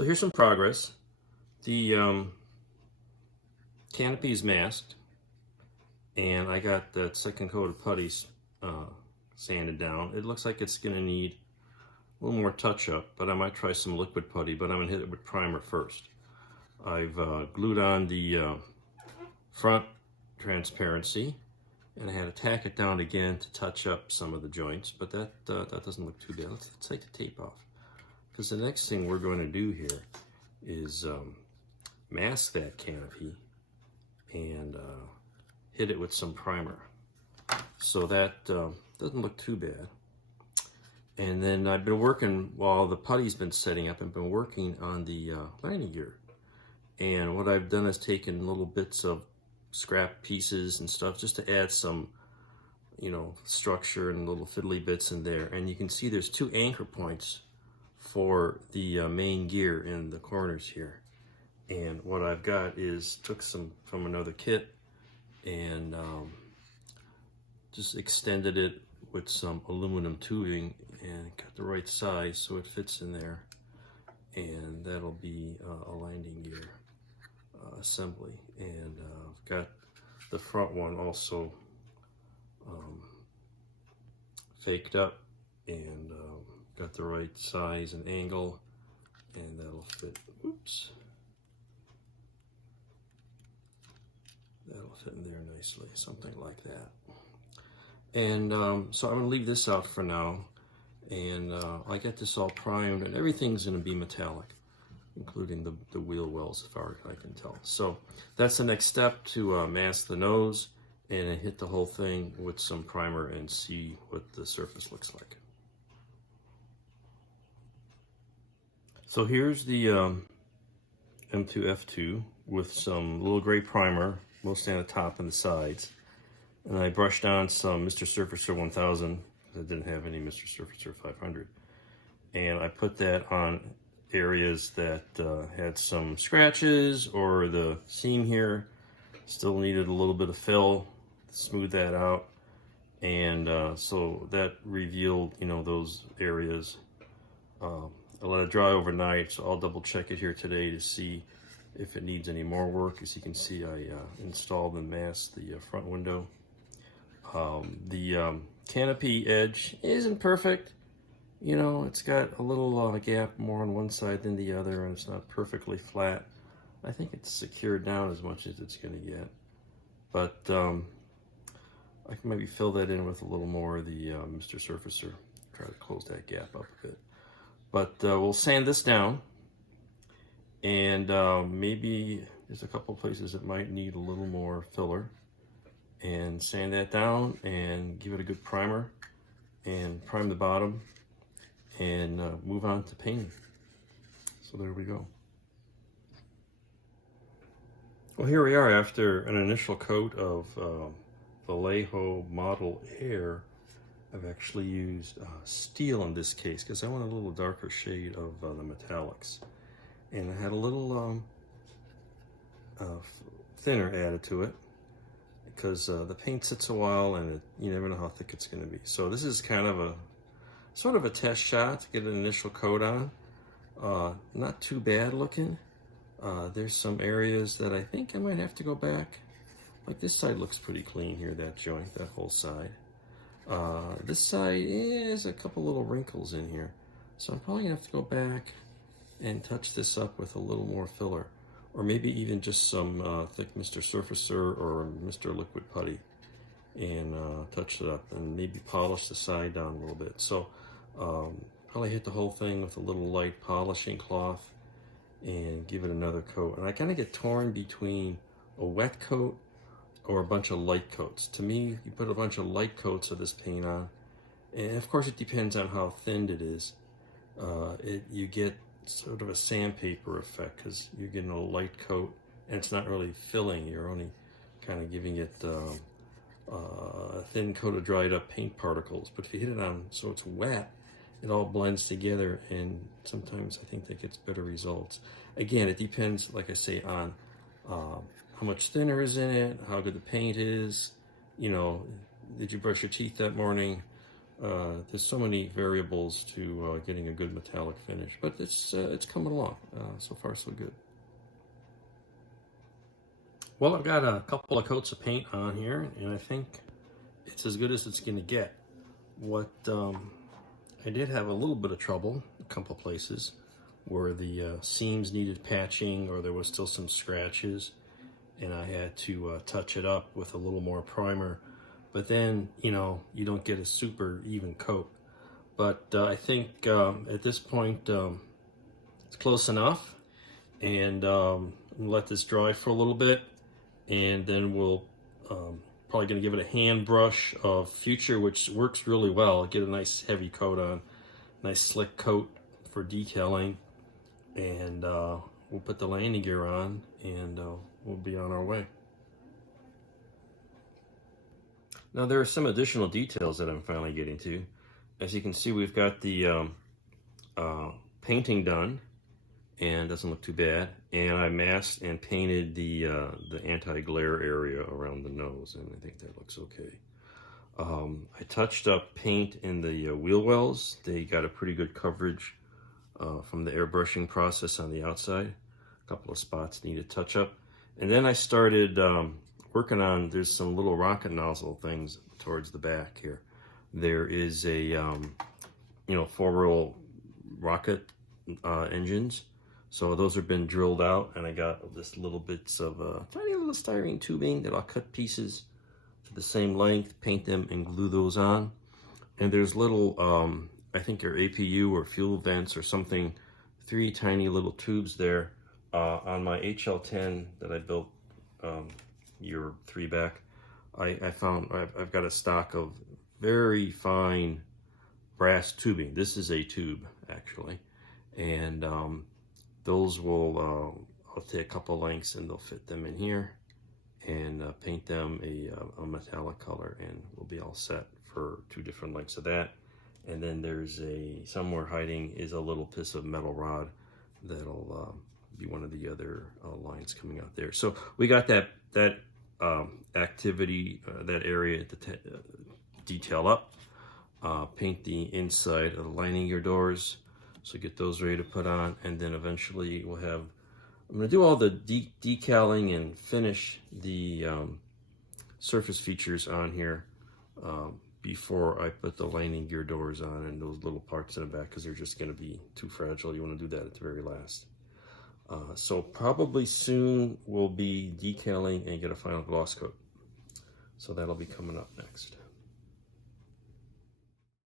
So here's some progress. The canopy is masked, and I got that second coat of putty sanded down. It looks like it's going to need a little more touch-up, but I might try some liquid putty, but I'm going to hit it with primer first. I've glued on the front transparency, and I had to tack it down again to touch up some of the joints, but that doesn't look too bad. Let's take the tape off, because the next thing we're going to do here is mask that canopy and hit it with some primer. So that doesn't look too bad. And then I've been working, while the putty's been setting up, I've been working on the landing gear. And what I've done is taken little bits of scrap pieces and stuff just to add some, structure and little fiddly bits in there. And you can see there's two anchor points for the main gear in the corners here. And what I've got is took some from another kit and just extended it with some aluminum tubing and got the right size so it fits in there, and that'll be a landing gear assembly. And I've got the front one also faked up and got the right size and angle, and that'll fit. Oops. That'll fit in there nicely, something like that. And so I'm going to leave this out for now, and I get this all primed, and everything's going to be metallic, including the wheel wells, as far as I can tell. So that's the next step, to mask the nose and hit the whole thing with some primer and see what the surface looks like. So here's the M2F2 with some little gray primer, mostly on the top and the sides. And I brushed on some Mr. Surfacer 1000, because I didn't have any Mr. Surfacer 500. And I put that on areas that had some scratches, or the seam here still needed a little bit of fill to smooth that out. And so that revealed, those areas. I let it dry overnight, so I'll double check it here today to see if it needs any more work. As you can see, I installed and masked the front window. The canopy edge isn't perfect. It's got a little gap more on one side than the other, and it's not perfectly flat. I think it's secured down as much as it's going to get. But I can maybe fill that in with a little more of the Mr. Surfacer, try to close that gap up a bit. But we'll sand this down, and maybe there's a couple places that might need a little more filler, and sand that down and give it a good primer and prime the bottom and move on to painting. So there we go. Well, here we are after an initial coat of Vallejo Model Air. I've actually used steel in this case because I want a little darker shade of the metallics. And I had a little thinner added to it, because the paint sits a while and you never know how thick it's going to be. So this is kind of a sort of a test shot to get an initial coat on. Not too bad looking. There's some areas that I think I might have to go back. Like this side looks pretty clean here, that joint, that whole side. This side is a couple little wrinkles in here. So I'm probably going to have to go back and touch this up with a little more filler. Or maybe even just some thick Mr. Surfacer or Mr. Liquid Putty, and touch it up, and maybe polish the side down a little bit. So probably hit the whole thing with a little light polishing cloth and give it another coat. And I kind of get torn between a wet coat or a bunch of light coats. To me, you put a bunch of light coats of this paint on, and of course it depends on how thin it is. You get sort of a sandpaper effect, because you're getting a light coat and it's not really filling. You're only kind of giving it a thin coat of dried up paint particles. But if you hit it on so it's wet, it all blends together, and sometimes I think that gets better results. Again, it depends, like I say, on how much thinner is in it, how good the paint is. Did you brush your teeth that morning? There's so many variables to getting a good metallic finish, but it's coming along. So far, so good. Well, I've got a couple of coats of paint on here, and I think it's as good as it's going to get. What I did have a little bit of trouble, a couple places, where the seams needed patching or there was still some scratches, and I had to touch it up with a little more primer. But then, you know, you don't get a super even coat. But I think at this point, it's close enough. And let this dry for a little bit. And then we'll probably going to give it a hand brush of Future, which works really well. Get a nice heavy coat on, nice slick coat for detailing. And we'll put the landing gear on, and we'll be on our way. Now there are some additional details that I'm finally getting to. As you can see, we've got the painting done, and doesn't look too bad. And I masked and painted the anti-glare area around the nose, and I think that looks okay. I touched up paint in the wheel wells. They got a pretty good coverage from the airbrushing process on the outside. A couple of spots needed touch up. And then I started working on, there's some little rocket nozzle things towards the back here. There is a, you know, 4-roll rocket engines. So those have been drilled out, and I got this little bits of tiny little styrene tubing that I'll cut pieces to the same length, paint them, and glue those on. And there's little, I think they're APU or fuel vents or something, 3 tiny little tubes there on my HL10 that I built year or 3 back. I found I've got a stock of very fine brass tubing. This is a tube actually, and those will I'll take a couple lengths and they'll fit them in here, and paint them a metallic color, and we'll be all set for 2 different lengths of that. And then there's somewhere hiding is a little piece of metal rod that'll be one of the other lines coming out there. So we got that activity, that area to detail up, paint the inside of the lining gear doors, so get those ready to put on, and then eventually we'll have, I'm going to do all the decaling and finish the surface features on here before I put the landing gear doors on and those little parts in the back, because they're just going to be too fragile. You want to do that at the very last. So probably soon we'll be decaling and get a final gloss coat. So that'll be coming up next.